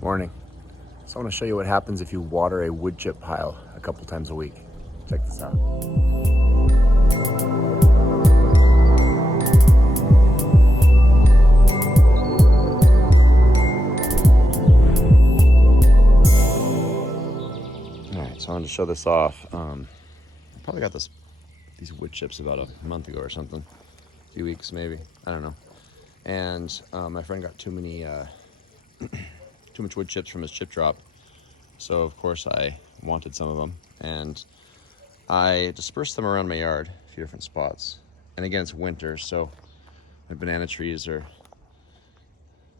Morning. So I want to show you what happens if you water a wood chip pile a couple times a week. Check this out. Alright, so I wanted to show this off. I probably got these wood chips about a month ago or something. A few weeks maybe. I don't know. And my friend got too much wood chips from his chip drop. So of course I wanted some of them, and I dispersed them around my yard, a few different spots. And again, it's winter, so my banana trees are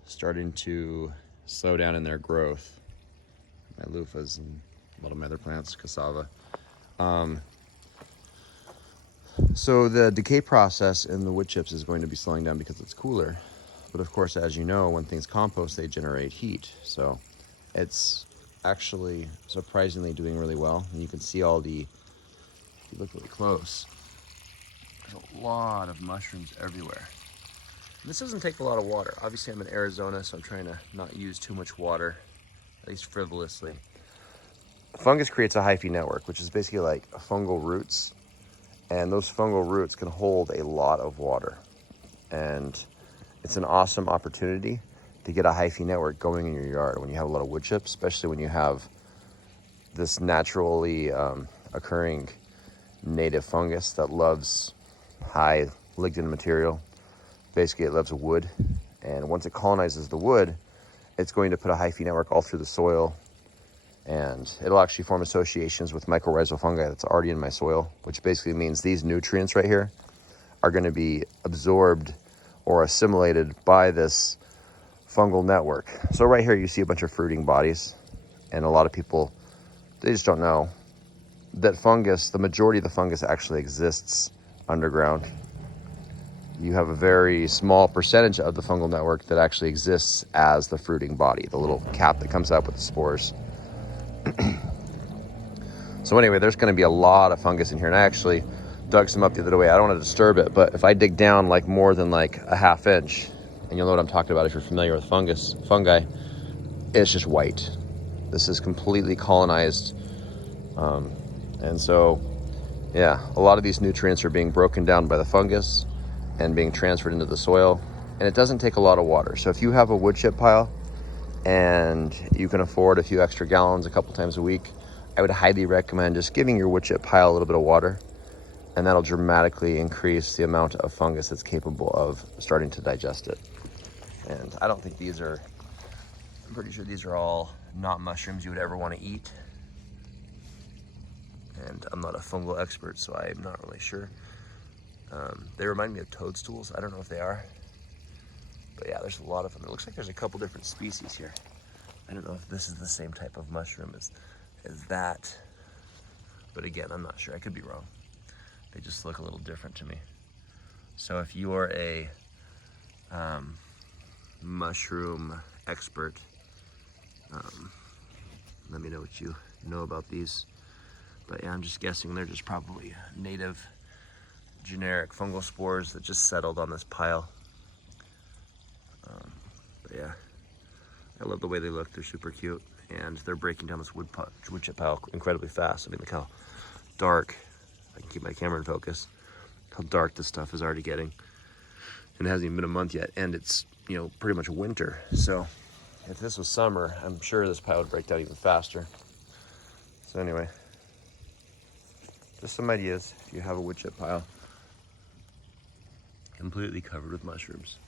starting to slow down in their growth. My loofahs and a lot of my other plants, cassava. So the decay process in the wood chips is going to be slowing down because it's cooler. But of course, as you know, when things compost, they generate heat. So it's actually surprisingly doing really well. And you can see if you look really close, there's a lot of mushrooms everywhere. This doesn't take a lot of water. Obviously I'm in Arizona, so I'm trying to not use too much water, at least frivolously. Fungus creates a hyphae network, which is basically like fungal roots. And those fungal roots can hold a lot of water. And it's an awesome opportunity to get a hyphae network going in your yard when you have a lot of wood chips, especially when you have this naturally occurring native fungus that loves high lignin material. Basically, it loves wood. And once it colonizes the wood, it's going to put a hyphae network all through the soil. And it'll actually form associations with mycorrhizal fungi that's already in my soil, which basically means these nutrients right here are going to be absorbed or assimilated by this fungal network. So right here you see a bunch of fruiting bodies, and a lot of people, they just don't know that fungus, the majority of the fungus actually exists underground. You have a very small percentage of the fungal network that actually exists as the fruiting body, the little cap that comes out with the spores. So anyway, there's going to be a lot of fungus in here, and I actually dug some up the other way. I don't want to disturb it, but if I dig down like more than like a ½ inch, and you'll know what I'm talking about if you're familiar with fungi, it's just white. This is completely colonized. And so, yeah, a lot of these nutrients are being broken down by the fungus and being transferred into the soil, and it doesn't take a lot of water. So if you have a wood chip pile and you can afford a few extra gallons a couple times a week, I would highly recommend just giving your wood chip pile a little bit of water, and that'll dramatically increase the amount of fungus that's capable of starting to digest it. And I don't think I'm pretty sure these are all not mushrooms you would ever want to eat. And I'm not a fungal expert, so I'm not really sure. They remind me of toadstools. I don't know if they are. But yeah, there's a lot of them. It looks like there's a couple different species here. I don't know if this is the same type of mushroom as that. But again, I'm not sure. I could be wrong. They just look a little different to me. So if you are a mushroom expert, let me know what you know about these. But yeah, I'm just guessing they're just probably native generic fungal spores that just settled on this pile. But yeah, I love the way they look. They're super cute, and they're breaking down this wood chip pile incredibly fast. I mean, look how dark, if I can keep my camera in focus, how dark this stuff is already getting. And it hasn't even been a month yet, and it's, pretty much winter. So if this was summer, I'm sure this pile would break down even faster. So anyway, just some ideas if you have a wood chip pile completely covered with mushrooms.